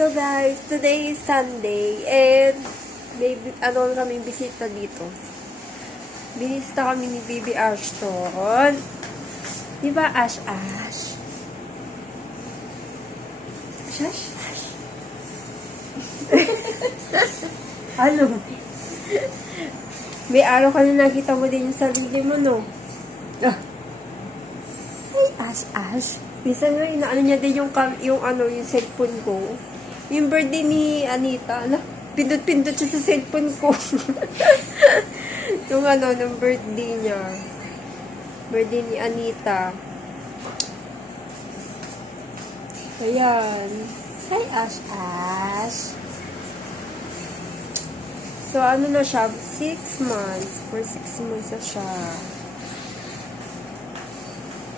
So guys, today is Sunday and may kami bisita dito. Binisita kami ni Baby Ashton. Di ba Ash? Ash? Ano? May araw ka na nakita mo din yung sarili mo, no? Ay, Ash. Minsan nga, inaano niya din yung cellphone ko. Yung birthday ni Anita, pindot-pindot siya sa cellphone ko. Yung ng birthday niya. Birthday ni Anita. Ayan. Hi, Ash. So, na siya? 6 months. For 6 months na siya.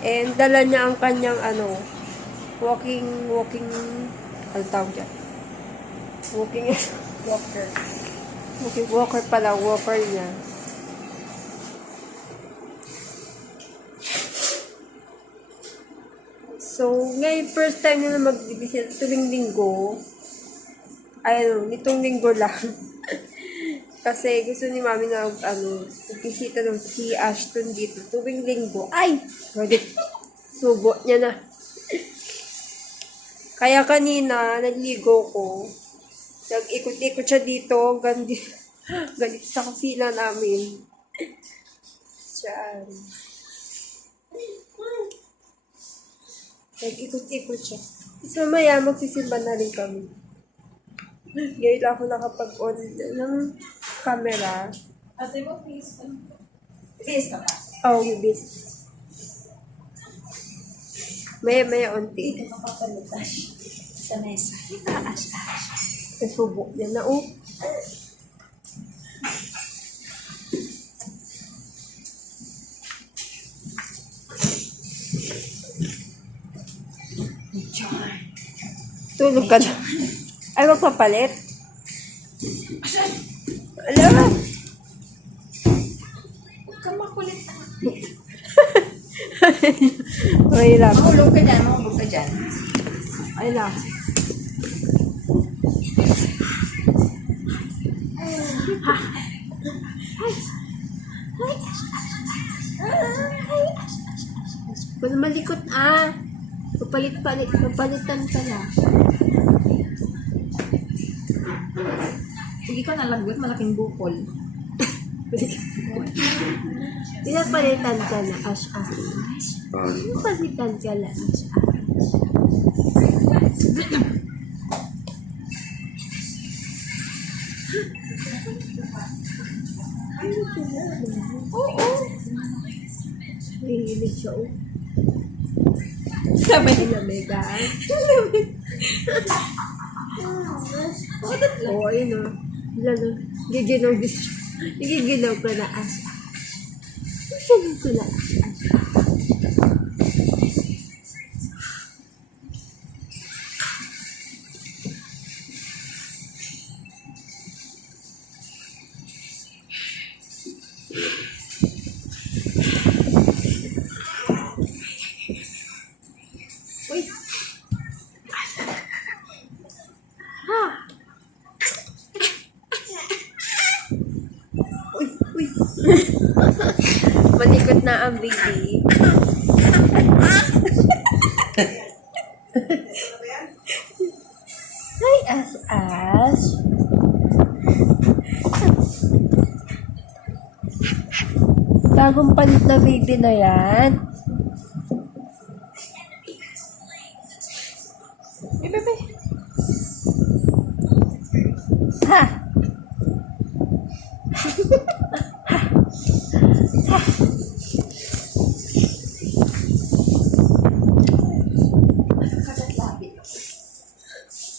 And dala niya ang kanyang walking, ano tawag dyan? Walker. Walker pala, walker niya. So, ngayon, first time niya na mag-visit tuwing linggo. Nitong linggo lang. Kasi gusto ni Mami na bisita ng si Ashton dito tuwing linggo. Ay! Subo niya na. Kaya kanina, nagligo ko. Nag-ikot-ikot siya dito. Galit sa kusina namin. Diyan. Nag-ikot-ikot siya. Tapos mamaya, magsisimba na rin kami. Ngayon ako nakapag-on ng camera. Ate mo, please. Please ka pa. Oh, yung business. Maya unti. Dito ka papalutas sa mesa. Ash. Nasubo niya na, oh. Tulog ka na. Ay, magpapalit. Alam. Huwag ka makulit. Ay, lang. Mahulog ka dyan. Ay, lang. Wala malikot, Papalitan ka na. Hindi ka nalagot, malaking bukol. Pinapalitan ka na, Ash. Pinapalitan ka na, Ash. Oo. Nahihilig siya, oh. Sabay Lamig, Oo, ayun, oh. Giginaw ka na, Ash. Giginaw ka na, Ash. Uy! Uy! Malikot na ang baby. Hi, Ash. Bagong palit na baby na yan. Bebe. Ha!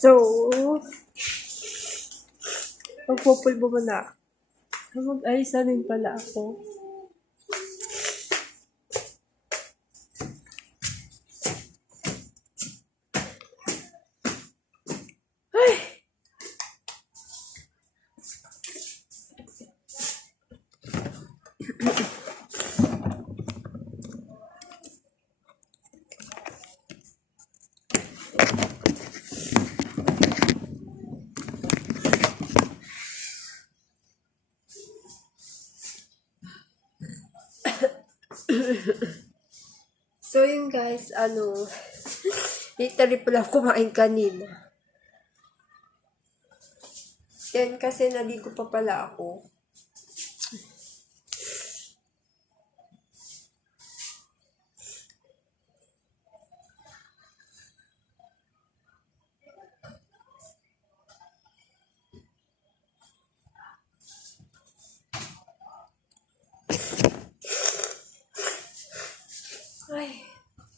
So, magpupulbo mo na. Mag-ayos na rin pala ako. guys, literally pala ako kumain kanina. Then, kasi naligo pa pala ako. Ay,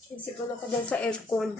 sinisipon ako dyan sa aircon.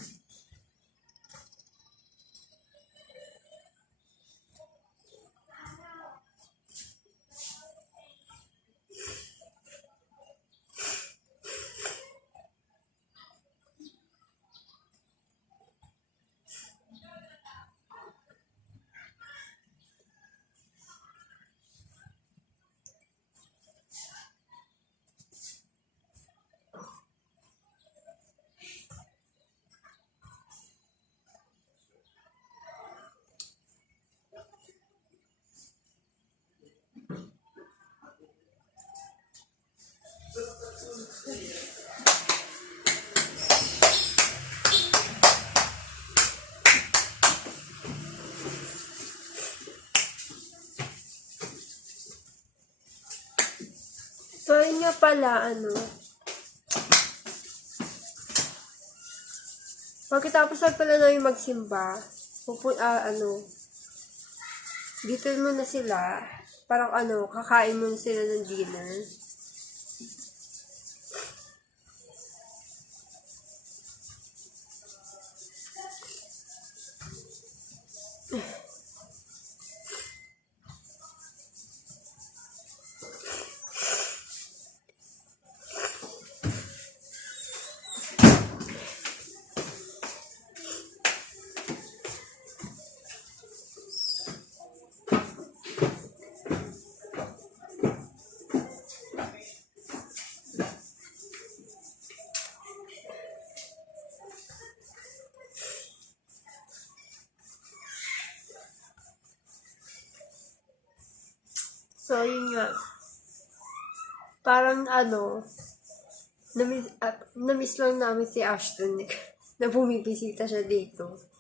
So, yun nga pala, pagkatapos na pala namin magsimba, dito muna sila, parang kakain muna sila ng dinner. So, yun nga. Parang namiss lang namin si Ashton na bumibisita siya dito.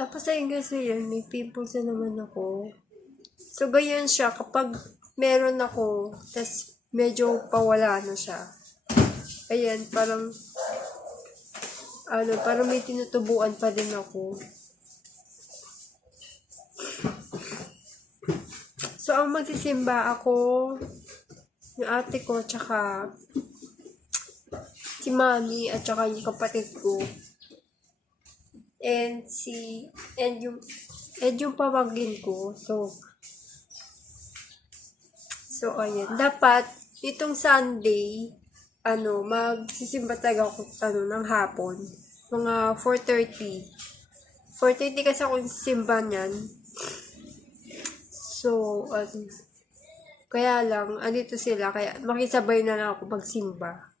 Tapos ayun kasi yun, may pimples na naman ako. So, ganyan siya. Kapag meron ako, tas medyo pawala na siya. Ayan, parang may tinutubuan pa din ako. So, ang magsisimba ako, yung ate ko, tsaka si mami, at tsaka yung kapatid ko. And yung pamangkin ko. So, ayan. Dapat, itong Sunday, magsisimba talaga ako, ng hapon. Mga 4:30. 4:30 kasi ako simba niyan. So, kaya lang, andito sila, kaya makisabay na lang ako magsimba.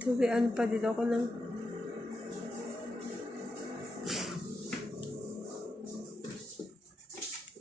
Tuwi, ano pa dito ako ng